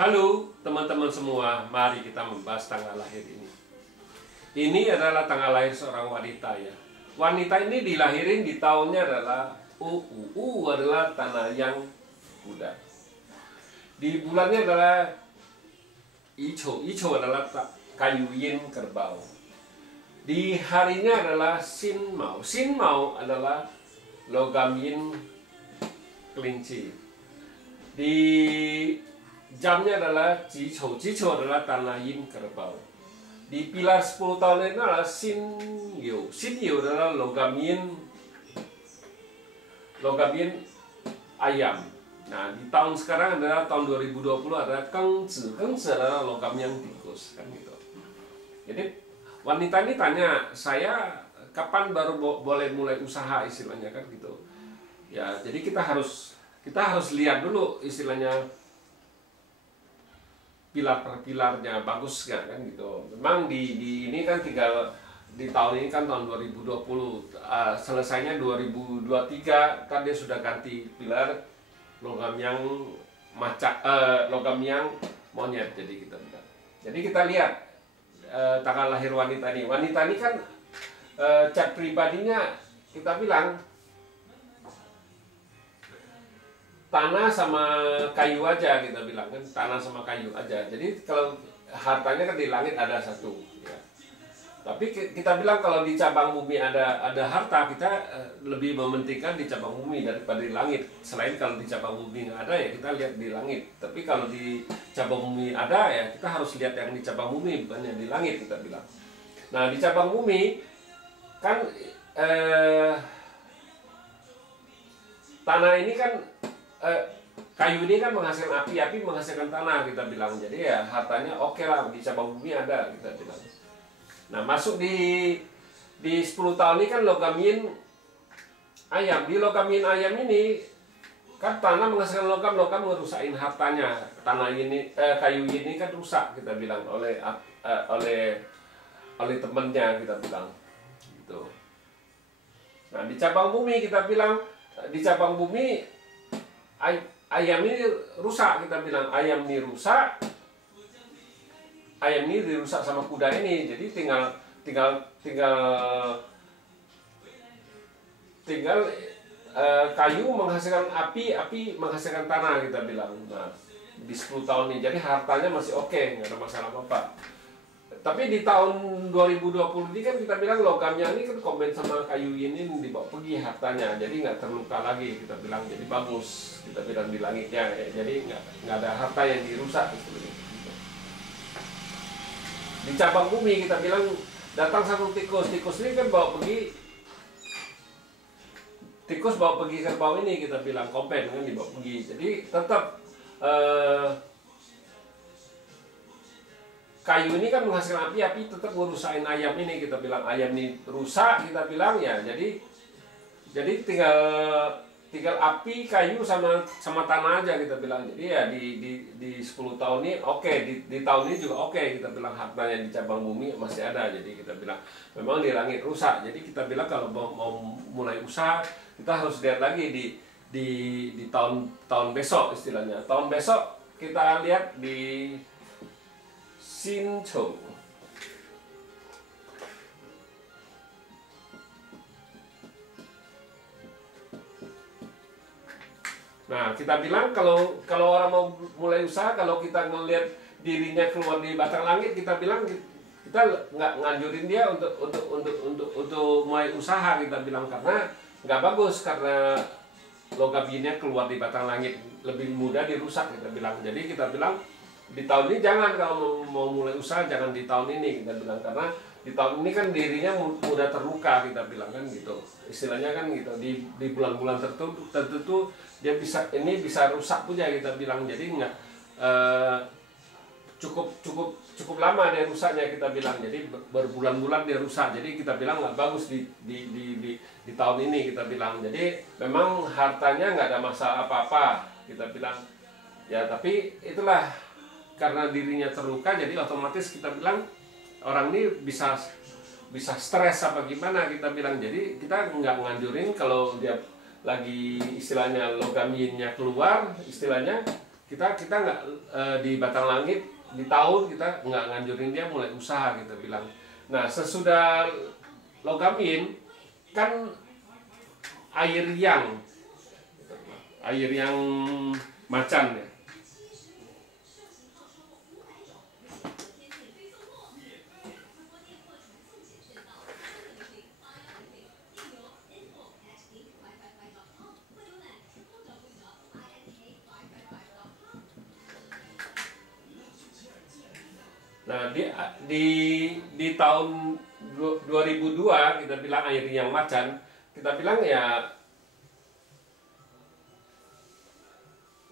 Halo teman-teman semua, mari kita membahas tanggal lahir ini. Ini adalah tanggal lahir seorang wanita ya. Wanita ini dilahirin di tahunnya adalah adalah tanah yang Buddha. Di bulannya adalah Icho adalah kayu yin kerbau. Di harinya adalah Sin Mao adalah logam yin kelinci. Di jamnya adalah Jichou adalah tanah yin kerbau. Di pilar 10 tahun ini adalah Sin Yu adalah logam yin ayam. Nah, di tahun sekarang adalah tahun 2020 adalah Keng Zi adalah logam yang tikus, kan gitu. Jadi wanita ini tanya, saya kapan baru boleh mulai usaha istilahnya, kan gitu. Ya, jadi kita harus lihat dulu istilahnya pilar per pilarnya bagus nggak, kan gitu. Memang di ini kan tinggal di tahun ini kan tahun 2020, selesainya 2023 kan dia sudah ganti pilar logam yang logam yang monyet, jadi kita bilang. Jadi kita lihat tanggal lahir wanita ini. Wanita ini kan cat pribadinya kita bilang tanah sama kayu aja, kita bilang kan tanah sama kayu aja. Jadi kalau hartanya kan di langit ada satu ya. Tapi kita bilang kalau di cabang bumi ada harta, kita lebih mementingkan di cabang bumi daripada di langit. Selain kalau di cabang bumi nggak ada ya kita lihat di langit. Tapi kalau di cabang bumi ada ya kita harus lihat yang di cabang bumi, bukan yang di langit, kita bilang. Nah, di cabang bumi kan tanah ini kan kayu ini kan menghasilkan api menghasilkan tanah, kita bilang. Jadi ya hartanya oke lah, di cabang bumi ada, kita bilang. Nah, masuk di 10 tahun ini kan logam yin ayam. Di logam yin ayam ini kan tanah menghasilkan logam merusakin hartanya. Tanah ini kayu ini kan rusak, kita bilang, oleh temannya, kita bilang gitu. Nah, di cabang bumi kita bilang, di cabang bumi ayam ini rusak, kita bilang. Ayam ini rusak dirusak sama kuda ini. Jadi tinggal kayu menghasilkan api menghasilkan tanah, kita bilang. Nah, di 10 tahun ini jadi hartanya masih oke, nggak ada masalah apa-apa. Tapi di tahun 2020 ini kan kita bilang logamnya ini kan komen sama kayu ini dibawa pergi hartanya, jadi nggak terluka lagi, kita bilang. Jadi bagus, kita bilang, di langitnya ya. Jadi nggak ada harta yang dirusak gitu. Di cabang bumi kita bilang datang satu tikus ini kan bawa pergi kerbau ini, kita bilang kompen kan dibawa pergi. Jadi tetap kayu ini kan menghasilkan api tetap merusakin ayam ini, kita bilang. Ayam ini rusak, kita bilang ya. Jadi tinggal api, kayu sama tanah aja, kita bilang. Jadi ya di 10 tahun ini oke, di tahun ini juga oke, kita bilang. Hartanya di cabang bumi masih ada, jadi kita bilang memang di langit rusak. Jadi kita bilang kalau mau mulai usaha kita harus lihat lagi di tahun besok istilahnya. Tahun besok kita lihat di Sinchou. Nah, kita bilang kalau orang mau mulai usaha, kalau kita ngelihat dirinya keluar di batang langit, kita bilang kita nggak nganjurin dia untuk mulai usaha, kita bilang, karena nggak bagus, karena logam yinnya keluar di batang langit, lebih mudah dirusak, kita bilang. Jadi kita bilang di tahun ini jangan, kalau mau mulai usaha jangan di tahun ini, kita bilang, karena di tahun ini kan dirinya mudah terluka, kita bilang, kan gitu. Istilahnya kan gitu, di bulan-bulan tertentu dia bisa rusak punya, kita bilang. Jadi nggak cukup lama dia rusaknya, kita bilang. Jadi berbulan-bulan dia rusak. Jadi kita bilang nggak bagus di tahun ini, kita bilang. Jadi memang hartanya nggak ada masalah apa-apa, kita bilang. Ya tapi itulah, karena dirinya terluka, jadi otomatis kita bilang orang ini bisa stres apa gimana, kita bilang. Jadi kita nggak nganjurin kalau dia lagi istilahnya logam yinnya keluar, istilahnya kita nggak di batang langit di tahun kita nggak nganjurin dia mulai usaha kita bilang. Nah sesudah logamin kan air yang macan ya. Nah, di tahun 2002 kita bilang air yang macan, kita bilang ya,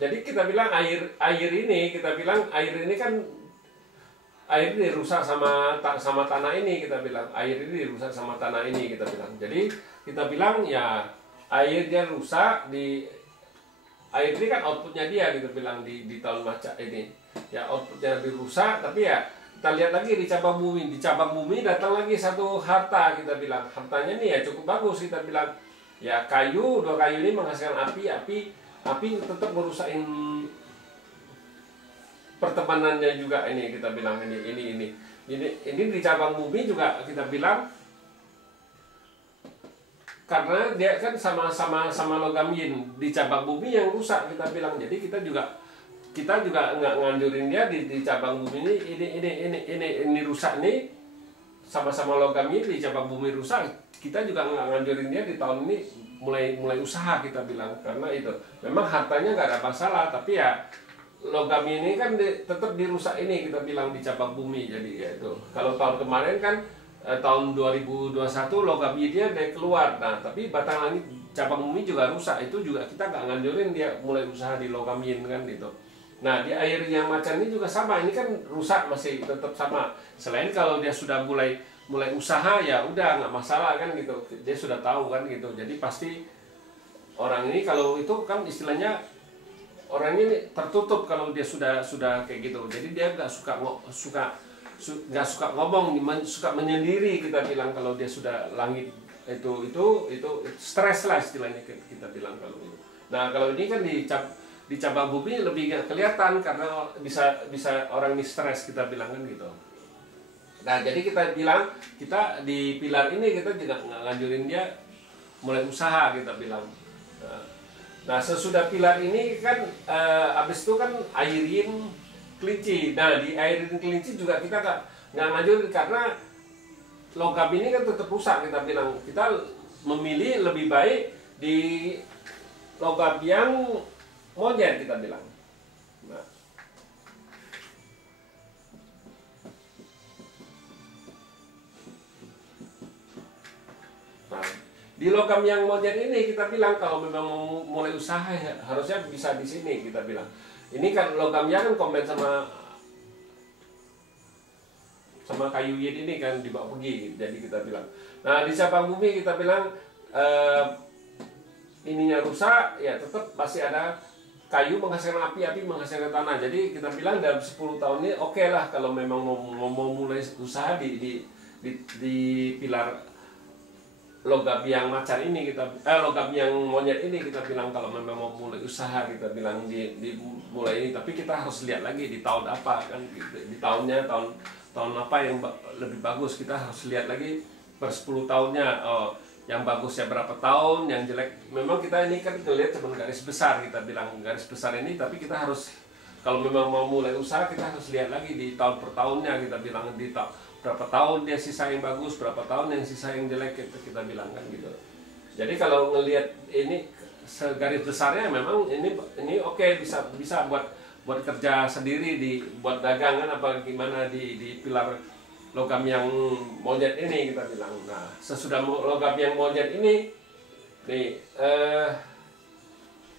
jadi kita bilang air ini kan air ini dirusak sama tanah ini, kita bilang air ini dirusak sama tanah ini, kita bilang. Jadi kita bilang ya airnya rusak air ini kan outputnya dia, kita bilang di tahun macan ini ya outputnya dirusak, tapi ya kita lihat lagi di cabang bumi datang lagi satu harta, kita bilang hartanya nih ya cukup bagus, kita bilang ya dua kayu ini menghasilkan api tetap merusakin pertemanannya juga ini, kita bilang ini di cabang bumi juga kita bilang karena dia kan sama logam yin di cabang bumi yang rusak, kita bilang. Jadi kita juga nggak nganjurin dia di cabang bumi ini rusak nih, sama-sama logam yin di cabang bumi rusak, kita juga nggak nganjurin dia di tahun ini mulai usaha, kita bilang. Karena itu memang hartanya nggak ada masalah, tapi ya logam ini kan tetap dirusak ini, kita bilang di cabang bumi. Jadi ya itu kalau tahun kemarin kan tahun 2021 logam dia keluar, nah tapi batang langit cabang bumi juga rusak, itu juga kita nggak nganjurin dia mulai usaha di logam yin kan gitu. Nah di air yang macan ini juga sama, ini kan rusak masih tetap sama. Selain kalau dia sudah mulai usaha ya udah nggak masalah kan gitu, dia sudah tahu kan gitu. Jadi pasti orang ini kalau itu kan istilahnya orang ini tertutup kalau dia sudah kayak gitu. Jadi dia nggak suka ngomong, suka menyendiri, kita bilang. Kalau dia sudah langit itu stres lah istilahnya, kita bilang kalau itu. Nah kalau ini kan di cabang bumi lebih nggak kelihatan karena bisa orang ini stres, kita bilang kan gitu. Nah jadi kita bilang kita di pilar ini kita juga nggak nganjurin dia mulai usaha, kita bilang. Nah sesudah pilar ini kan abis itu kan airin kelinci. Nah di airin kelinci juga kita nggak ngajurin karena logam ini kan tetap rusak, kita bilang. Kita memilih lebih baik di logam yang monyet, kita bilang. Nah, di logam yang monyet ini kita bilang kalau memang mau mulai usaha ya, harusnya bisa di sini, kita bilang. Ini kan logamnya kan kombin sama kayu yin ini kan dibawa pergi, jadi kita bilang. Nah di cabang bumi kita bilang ininya rusak ya tetap masih ada kayu menghasilkan api menghasilkan tanah. Jadi kita bilang dalam 10 tahun ini oke lah kalau memang mau mulai usaha di pilar logam yang macan ini, logam yang monyet ini, kita bilang kalau memang mau mulai usaha, kita bilang di mulai ini. Tapi kita harus lihat lagi di tahun apa kan, di tahun apa yang lebih bagus, kita harus lihat lagi per 10 tahunnya. Yang bagusnya berapa tahun, yang jelek memang kita ini kan ngelihat cuma garis besar, kita bilang garis besar ini. Tapi kita harus kalau memang mau mulai usaha kita harus lihat lagi di tahun per tahunnya, kita bilang berapa tahun dia sisa yang bagus, berapa tahun yang sisa yang jelek, kita bilang kan gitu. Jadi kalau ngelihat ini segaris besarnya memang ini oke, bisa buat kerja sendiri, buat dagangan apa gimana di pilar logam yang monyet ini, kita bilang. Nah sesudah logam yang monyet ini nih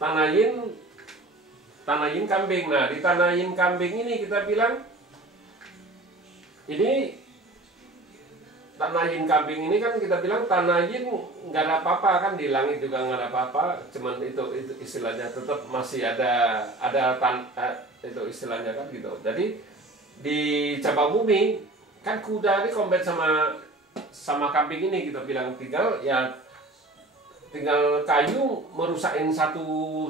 tanah yin kambing. Nah di tanah yin kambing ini kita bilang ini tanah yin kambing ini kan kita bilang tanah yin nggak ada apa-apa kan, di langit juga nggak ada apa-apa, cuman itu istilahnya tetap masih ada itu istilahnya kan gitu. Jadi di cabang bumi kan kuda ini kompet sama kambing ini, kita bilang tinggal kayu merusakin satu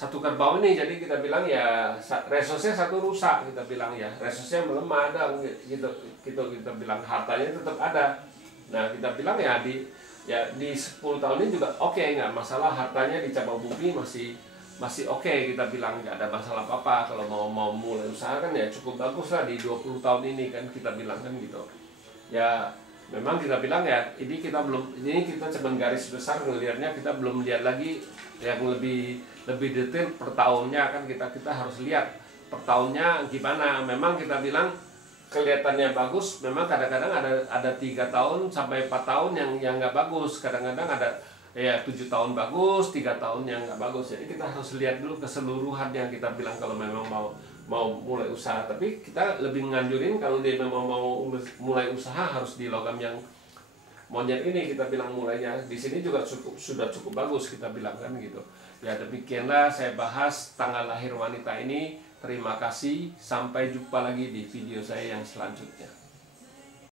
satu kerbau ini, jadi kita bilang ya resosnya satu rusak, kita bilang ya resosnya melemah ada gitu, kita bilang hartanya tetap ada. Nah kita bilang ya di 10 tahun ini juga oke, nggak masalah, hartanya di cabang bumi masih oke, kita bilang nggak ada masalah apa-apa. Kalau mau mulai usaha kan ya cukup bagus lah di 20 tahun ini kan, kita bilang kan gitu ya. Memang kita bilang ya ini kita cuma garis besar ngelihatnya, kita belum lihat lagi yang lebih detail per tahunnya kan. Kita harus lihat per tahunnya gimana. Memang kita bilang kelihatannya bagus, memang kadang-kadang ada 3 tahun sampai 4 tahun yang nggak bagus, kadang-kadang ada ya 7 tahun bagus, 3 tahun yang nggak bagus. Jadi kita harus lihat dulu keseluruhan yang kita bilang kalau memang mau mulai usaha. Tapi kita lebih nganjurin kalau dia memang mau mulai usaha harus di logam yang monyet ini, kita bilang mulainya di sini juga sudah cukup bagus, kita bilang kan gitu. Ya demikianlah saya bahas tanggal lahir wanita ini. Terima kasih, sampai jumpa lagi di video saya yang selanjutnya.